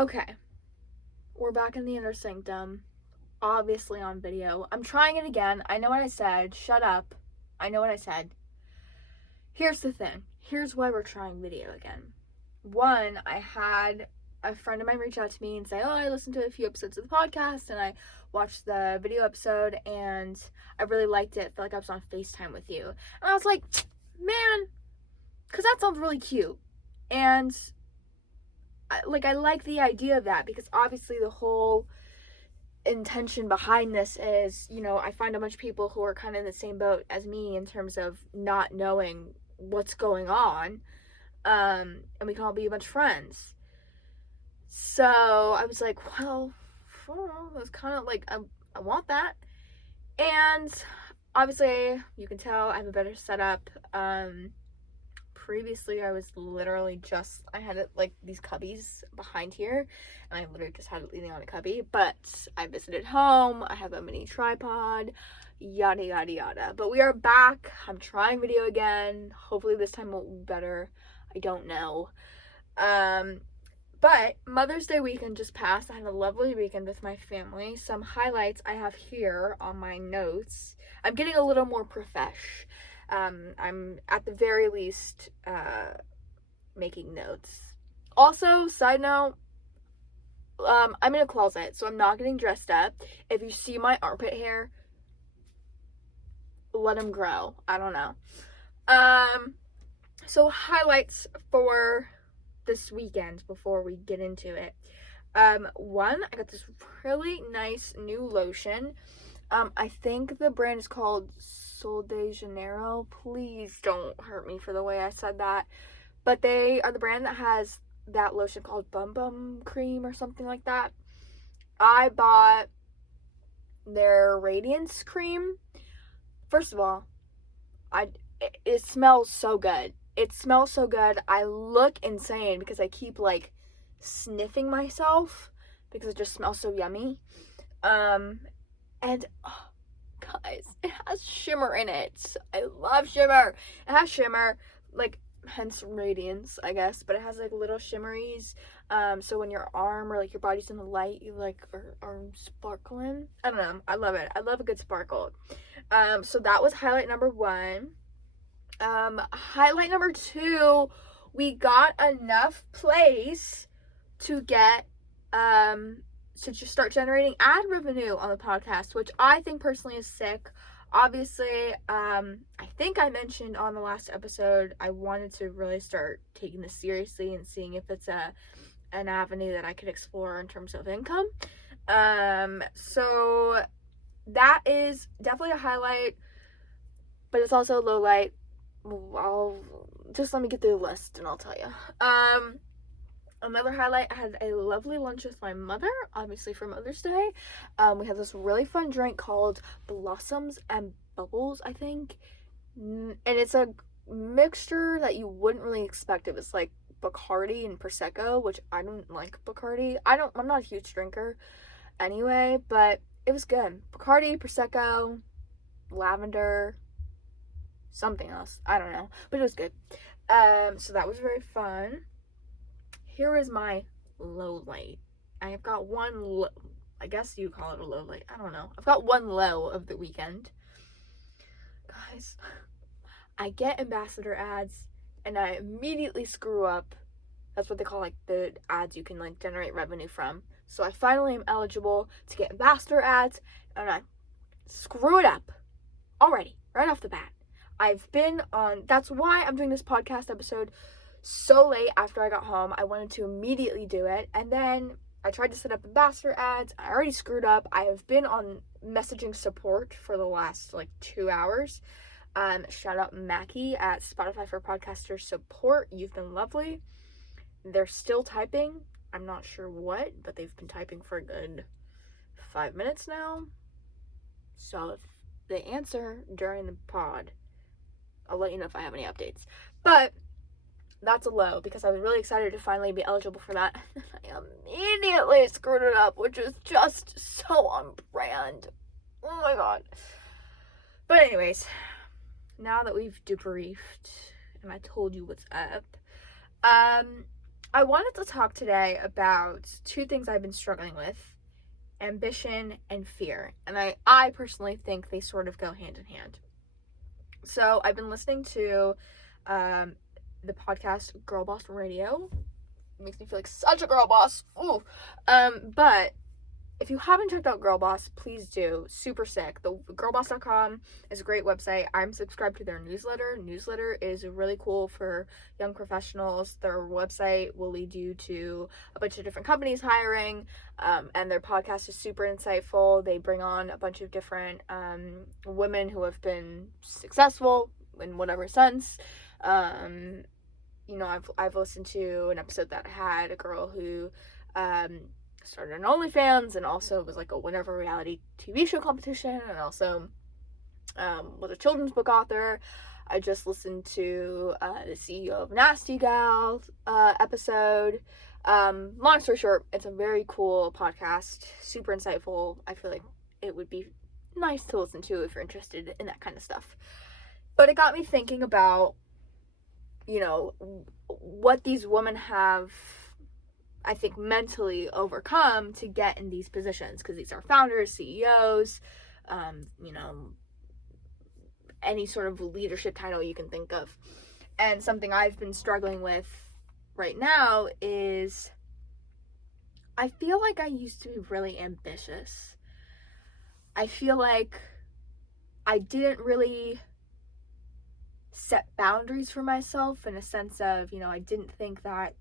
Okay, we're back in the inner sanctum, obviously on video. I'm trying it again. I know what I said. Shut up. I know what I said. Here's the thing. Here's why we're trying video again. One, I had a friend of mine reach out to me and say, oh, I listened to a few episodes of the podcast and I watched the video episode and I really liked it. I feel like I was on FaceTime with you. And I was like, man, because that sounds really cute. And I like the idea of that because obviously the whole intention behind this is, I find a bunch of people who are kind of in the same boat as me in terms of not knowing what's going on. And we can all be a bunch of friends. So I was like, well, I don't know. It was kind of like, I want that. And obviously, you can tell I have a better setup. Previously I was literally I had it like these cubbies behind here and I literally just had it leaning on a cubby, but I visited home, I have a mini tripod, yada yada yada. But we are back. I'm trying video again. Hopefully this time will be better. I don't know. But Mother's Day weekend just passed. I had a lovely weekend with my family. Some highlights I have here on my notes. I'm getting a little more profesh. I'm at the very least making notes. Also, side note, I'm in a closet, so I'm not getting dressed up. If you see my armpit hair, let them grow. I don't know. So highlights for this weekend before we get into it. One, I got this really nice new lotion. I think the brand is called Sol de Janeiro. Please don't hurt me for the way I said that. But they are the brand that has that lotion called Bum Bum Cream or something like that. I bought their Radiance Cream. First of all, it smells so good. It smells so good. I look insane because I keep like sniffing myself because it just smells so yummy. And oh, guys, it has shimmer in it. I love shimmer. It has shimmer, like hence radiance, I guess, but it has like little shimmeries. So when your arm or like your body's in the light, you like are sparkling. I don't know. I love it. I love a good sparkle. So that was highlight number one. Highlight number two, we got enough plays to get to just start generating ad revenue on the podcast, which I think personally is sick. Obviously, I think I mentioned on the last episode I wanted to really start taking this seriously and seeing if it's an avenue that I could explore in terms of income. So that is definitely a highlight, but it's also a low light. I'll just let me get through the list and I'll tell you. Another highlight, I had a lovely lunch with my mother, obviously for Mother's Day. We had this really fun drink called Blossoms and Bubbles, I think. And it's a mixture that you wouldn't really expect. It was like Bacardi and Prosecco, which I don't like Bacardi. I'm not a huge drinker anyway, but it was good. Bacardi, Prosecco, lavender, something else. I don't know, but it was good. So that was very fun. Here is my low light. I have got one I guess you call it a low light. I don't know. I've got one low of the weekend. Guys, I get ambassador ads and I immediately screw up. That's what they call like the ads you can like generate revenue from. So I finally am eligible to get ambassador ads and I screw it up already, right off the bat. That's why I'm doing this podcast episode so late after I got home. I wanted to immediately do it, and then I tried to set up ambassador ads. I already screwed up. I have been on messaging support for the last like 2 hours. Shout out Mackie at Spotify for Podcasters Support. You've been lovely. They're still typing. I'm not sure what, but they've been typing for a good 5 minutes now. So if they answer during the pod, I'll let you know if I have any updates. But that's a low because I was really excited to finally be eligible for that. I immediately screwed it up, which is just so on brand. Oh my god. But anyways, now that we've debriefed and I told you what's up, I wanted to talk today about two things I've been struggling with: ambition and fear. And I personally think they sort of go hand in hand. So I've been listening to um, the podcast Girl Boss Radio. It makes me feel like such a girl boss. Ooh. But if you haven't checked out Girl Boss, please do. Super sick. The girlboss.com is a great website. I'm subscribed to their newsletter. Newsletter is really cool for young professionals. Their website will lead you to a bunch of different companies hiring, and their podcast is super insightful. They bring on a bunch of different women who have been successful in whatever sense. I've listened to an episode that had a girl who started an OnlyFans and also was like a winner of a reality TV show competition, and also was a children's book author. I just listened to the CEO of Nasty Gal episode. Long story short, it's a very cool podcast, super insightful. I feel like it would be nice to listen to if you're interested in that kind of stuff. But it got me thinking about, what these women have, I think, mentally overcome to get in these positions, because these are founders, CEOs, any sort of leadership title you can think of. And something I've been struggling with right now is I feel like I used to be really ambitious. I feel like I didn't really set boundaries for myself, in a sense of, I didn't think that,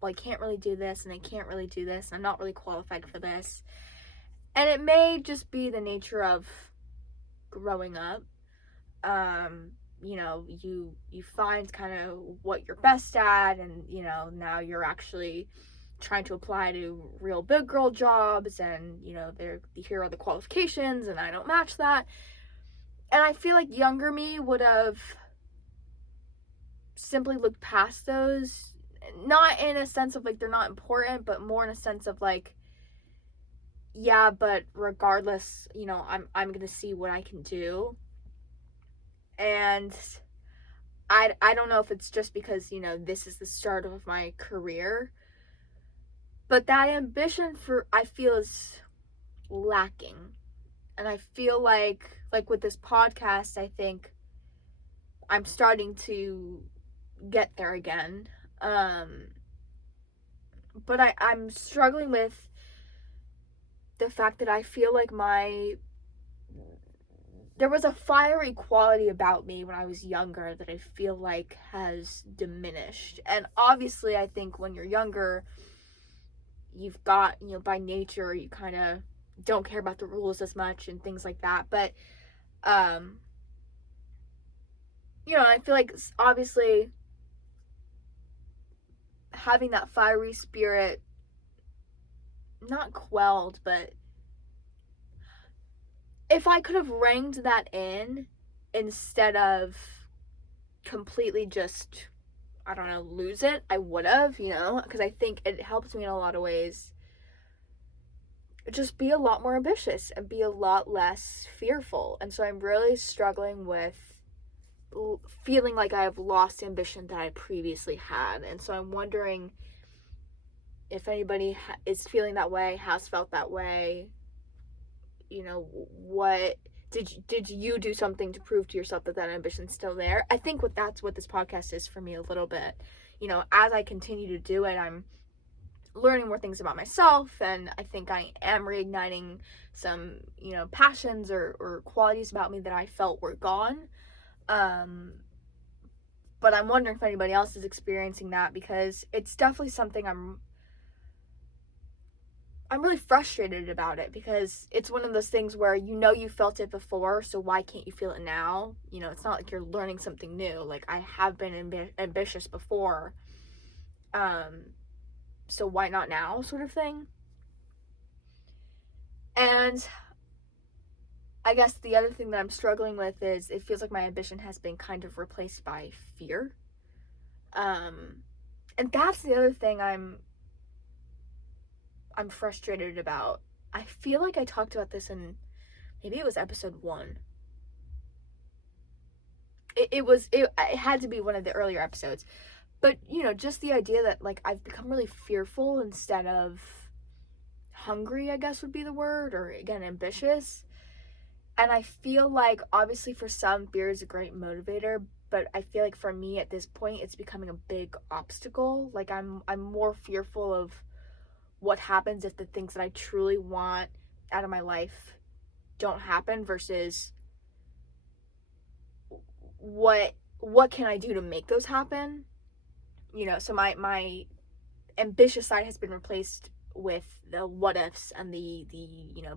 well, I can't really do this and I can't really do this and I'm not really qualified for this. And it may just be the nature of growing up. You find kind of what you're best at, and now you're actually trying to apply to real big girl jobs, and here are the qualifications and I don't match that. And I feel like younger me would have simply looked past those, not in a sense of like they're not important, but more in a sense of like, yeah, but regardless, I'm gonna see what I can do. And I don't know if it's just because this is the start of my career, but that ambition I feel is lacking. And I feel like with this podcast, I think I'm starting to get there again. But I'm struggling with the fact that I feel like there was a fiery quality about me when I was younger that I feel like has diminished. And obviously, I think when you're younger, you've got, by nature, you kind of don't care about the rules as much and things like that. But, I feel like obviously having that fiery spirit not quelled, but if I could have reined that in instead of completely just, I don't know, lose it, I would have, because I think it helps me in a lot of ways just be a lot more ambitious and be a lot less fearful. And so I'm really struggling with feeling like I have lost ambition that I previously had. And so I'm wondering if anybody is feeling that way, has felt that way. What did you do something to prove to yourself that ambition's still there? I think that's what this podcast is for me a little bit. As I continue to do it, I'm learning more things about myself, and I think I am reigniting some, passions or qualities about me that I felt were gone. But I'm wondering if anybody else is experiencing that, because it's definitely something I'm really frustrated about it, because it's one of those things where you felt it before, so why can't you feel it now? It's not like you're learning something new. Like, I have been ambitious before, so why not now, sort of thing. And I guess the other thing that I'm struggling with is it feels like my ambition has been kind of replaced by fear. And that's the other thing I'm frustrated about. I feel like I talked about this in, maybe it was episode 1. It had to be one of the earlier episodes. But, just the idea that, like, I've become really fearful instead of hungry, I guess would be the word, or again, ambitious. And I feel like, obviously, for some, fear is a great motivator, but I feel like for me at this point, it's becoming a big obstacle. Like, I'm more fearful of what happens if the things that I truly want out of my life don't happen versus what can I do to make those happen? So my ambitious side has been replaced with the what ifs and the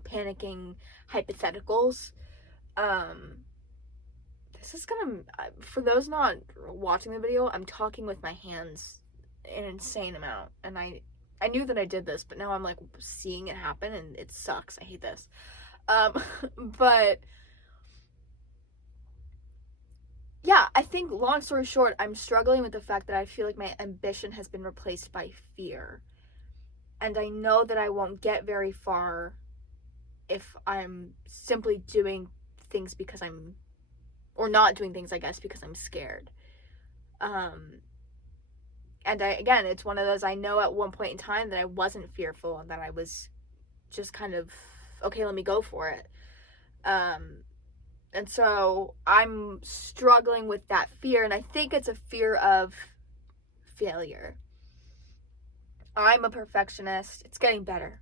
panicking hypotheticals. This is gonna, for those not watching the video, I'm talking with my hands an insane amount, and I knew that I did this, but now I'm like seeing it happen and it sucks. I hate this. But yeah, I think, long story short, I'm struggling with the fact that I feel like my ambition has been replaced by fear. And I know that I won't get very far if I'm simply doing things because or not doing things, I guess, because I'm scared. And again, it's one of those, I know at one point in time that I wasn't fearful and that I was just kind of, okay, let me go for it. And so I'm struggling with that fear, and I think it's a fear of failure. I'm a perfectionist. It's getting better.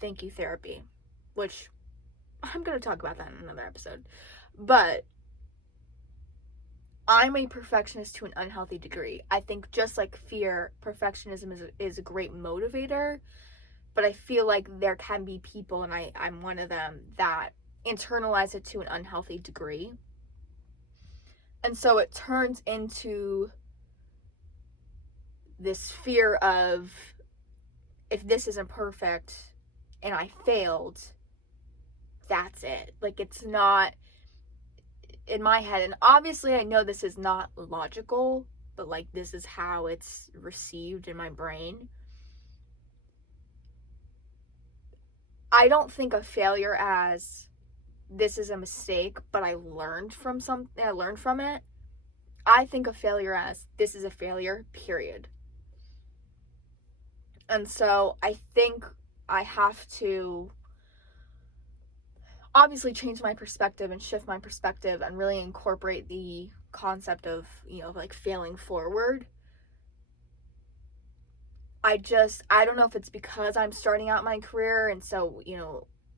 Thank you, therapy, which I'm going to talk about that in another episode. But I'm a perfectionist to an unhealthy degree. I think, just like fear, perfectionism is a great motivator, but I feel like there can be people, and I'm one of them, that internalize it to an unhealthy degree. And so it turns into this fear of, if this isn't perfect and I failed, that's it. Like, it's not in my head. And obviously I know this is not logical, but like, this is how it's received in my brain. I don't think of failure as, this is a mistake, but I learned from it. I think of failure as, this is a failure, period. And so I think I have to obviously change my perspective and shift my perspective and really incorporate the concept of, like, failing forward. I don't know if it's because I'm starting out my career and so,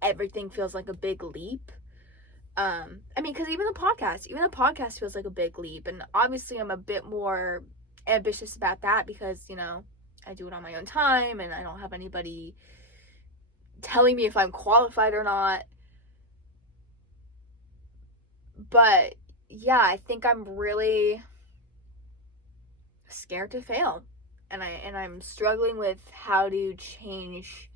everything feels like a big leap. I mean, because even the podcast feels like a big leap, and obviously I'm a bit more ambitious about that because, I do it on my own time and I don't have anybody telling me if I'm qualified or not. But yeah, I think I'm really scared to fail, and I'm struggling with how to change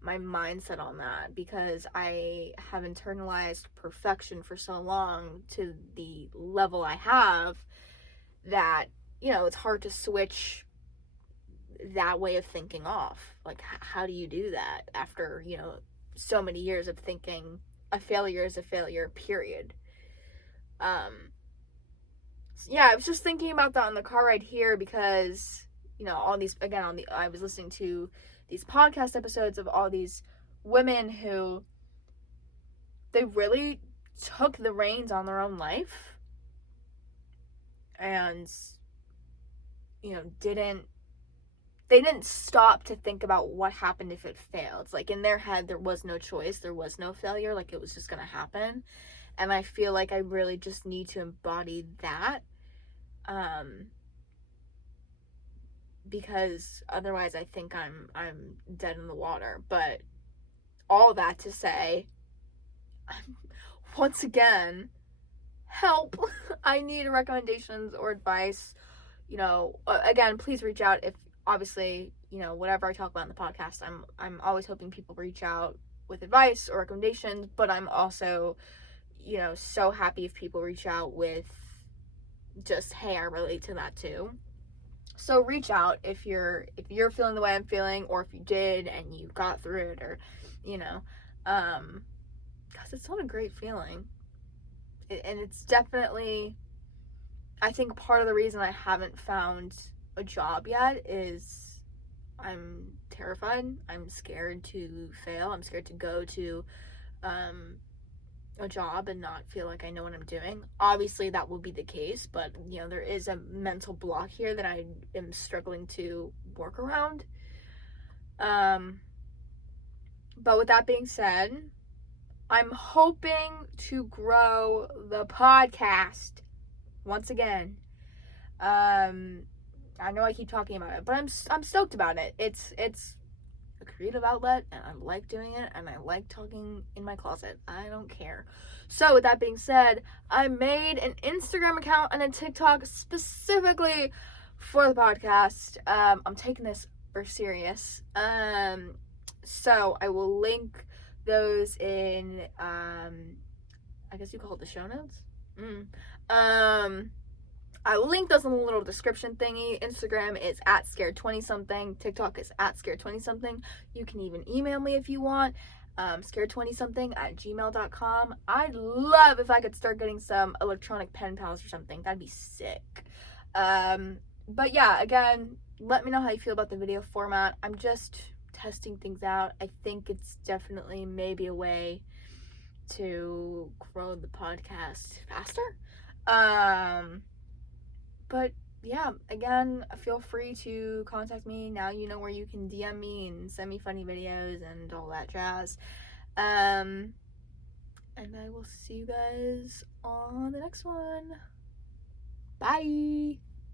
my mindset on that, because I have internalized perfection for so long to the level I have that, it's hard to switch that way of thinking off. Like, how do you do that after, so many years of thinking a failure is a failure, period? Yeah, I was just thinking about that on the car ride here because, all these, again, I was listening to these podcast episodes of all these women who, they really took the reins on their own life and, they didn't stop to think about what happened if it failed. Like, in their head, there was no choice, there was no failure, like, it was just gonna happen. And I feel like I really just need to embody that, because otherwise I think I'm dead in the water. But all that to say, once again, help. I need recommendations or advice. Again, please reach out if, obviously, whatever I talk about in the podcast, I'm always hoping people reach out with advice or recommendations, but I'm also, so happy if people reach out with just, hey, I relate to that too. So reach out if you're feeling the way I'm feeling, or if you did and you got through it, or, because it's not a great feeling. And it's definitely, I think, part of the reason I haven't found a job yet is I'm terrified. I'm scared to fail. I'm scared to go to a job and not feel like I know what I'm doing. Obviously, that will be the case, but there is a mental block here that I am struggling to work around. But with that being said, I'm hoping to grow the podcast once again. I know I keep talking about it, but I'm stoked about it. It's a creative outlet, and I like doing it, and I like talking in my closet. I don't care. So with that being said, I made an Instagram account and a TikTok specifically for the podcast. I'm taking this for serious. So I will link those in I guess you call it the show notes. I will link those in the little description thingy. Instagram is at scared20something. TikTok is at scared20something. You can even email me if you want. Scared20something@gmail.com. I'd love if I could start getting some electronic pen pals or something. That'd be sick. But yeah, again, let me know how you feel about the video format. I'm just testing things out. I think it's definitely maybe a way to grow the podcast faster. But yeah, again, feel free to contact me. Now you know where you can DM me and send me funny videos and all that jazz. And I will see you guys on the next one. Bye.